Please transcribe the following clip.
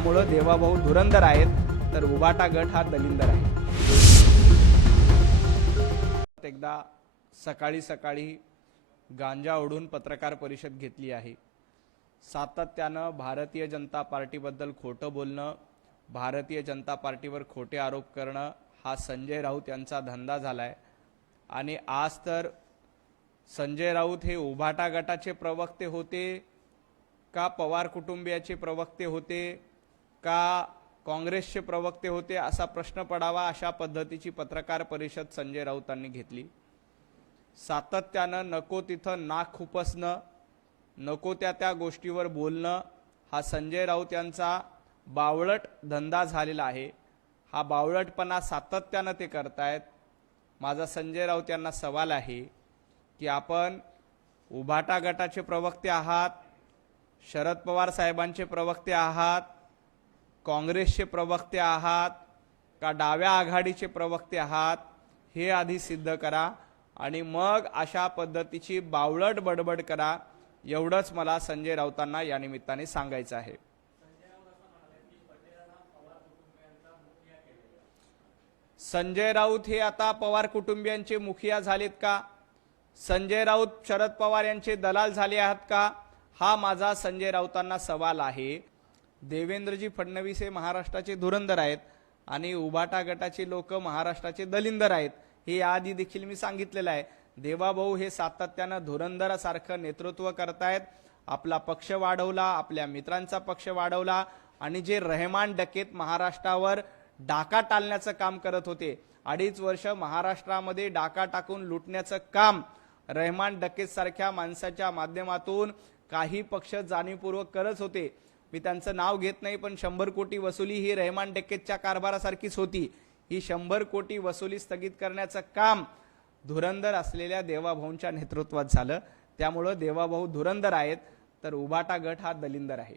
त्यामुळं देवाभाऊ धुरंधर आहेत तर उभाटा गट हा दलिंदर आहे। एकदा सकाळी सकाळी गांजा ओढून पत्रकार परिषद घेतली आहे। सातत्यानं भारतीय जनता पार्टीबद्दल खोटं बोलणं, भारतीय जनता पार्टीवर खोटे आरोप करणं हा संजय राऊत यांचा धंदा झालाय। आणि आज तर संजय राऊत हे उभाटा गटाचे प्रवक्ते होते का पवार कुटुंबियाचे प्रवक्ते होते का काँग्रेसचे प्रवक्ते होते असा प्रश्न पडावा, अशा पद्धतीची पत्रकार परिषद संजय राऊतांनी घेतली। सातत्यानं नको तिथं नाक खुपसणं, नको त्या गोष्टीवर बोलणं हा संजय राऊत यांचा बावळट धंदा झालेला आहे। हा बावळटपणा सातत्यानं ते करतायत। माझा संजय राऊत यांना सवाल आहे की आपण उभाटा गटाचे प्रवक्ते आहात, शरद पवार साहेबांचे प्रवक्ते आहात, काँग्रेसचे प्रवक्ते आहात का डाव्या आघाडीचे प्रवक्ते आहात, हे आधी सिद्ध करा आणि मग अशा पद्धतीची बावळट बडबड करा, एवढंच मला संजय राऊतांना या निमित्ताने सांगायचं आहे। संजय राऊत हे आता पवार कुटुंबियांचे मुखिया झालेत का? संजय राऊत शरद पवार यांचे दलाल झाले आहेत का? हा माझा संजय राऊतांना सवाल आहे। देवेंद्रजी फडणवीस हे महाराष्ट्राचे धुरंधर आहेत आणि उभाटा गटाचे लोक महाराष्ट्राचे दलिंदर आहेत, हे आधी देखील मी सांगितलेलं आहे। देवाभाऊ हे सातत्यानं धुरंधरासारखं नेतृत्व करतायत। आपला पक्ष वाढवला, आपल्या मित्रांचा पक्ष वाढवला आणि जे रहमान डकेत महाराष्ट्रावर डाका टाळण्याचं काम करत होते, 2.5 वर्ष महाराष्ट्रामध्ये डाका टाकून लुटण्याचं काम रहमान डकेत सारख्या माणसाच्या माध्यमातून काही पक्ष जाणीवपूर्वक करत होते। मी त्यांचं नाव घेत नाही, पण 100 कोटी वसुली ही रहमान डकेतच्या कारभारासारखीच होती। ही 100 कोटी वसुली स्थगित करण्याचं काम धुरंधर असलेल्या देवाभाऊंच्या नेतृत्वात झालं। त्यामुळं देवाभाऊ धुरंधर आहेत तर उभाटा गट हा दलिंदर आहे।